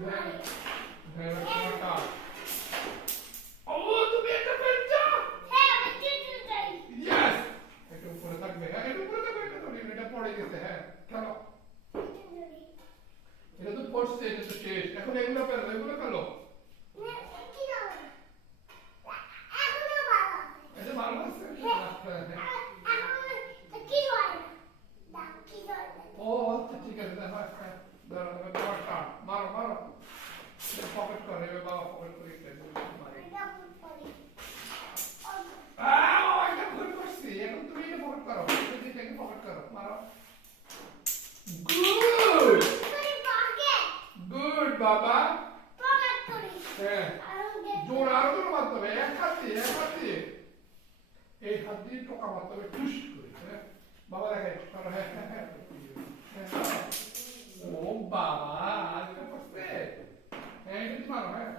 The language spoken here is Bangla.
হ্যাঁ হ্যাঁ তোমারটা ও তুমি একটা পেয়েছো হ্যাঁ আমি কিনতে চাই ইয়েস এটা উপরে থাকবে হ্যাঁ এটা উপরে থাকবে এটা তো এটা পড়ে গেছে হ্যাঁ খেলো এটা তো পড়ছে এটা তো শেষ এখন এগুলো ফেলো এটা ভালো আছে ও আচ্ছা ঠিক আছে দেখো একটা ধরো তোমারটা মারো মারো পকেট করে এবার বাবা পকেট করে মারি এটা ভুল করছি এখন তুমি এটা পকেট করো এটাকে পকেট করো মারো গুড গুড বাবা হ্যাঁ জোর আরো জোর মারতে হবে এক হাত দিয়ে এই হাত দিয়ে টোকা মারতে হবে টুস করে হ্যাঁ বাবা দেখাই করো হ্যাঁ হ্যাঁ হ্যাঁ ও বাবা আজকে করছে হ্যাঁ এটা মারো হ্যাঁ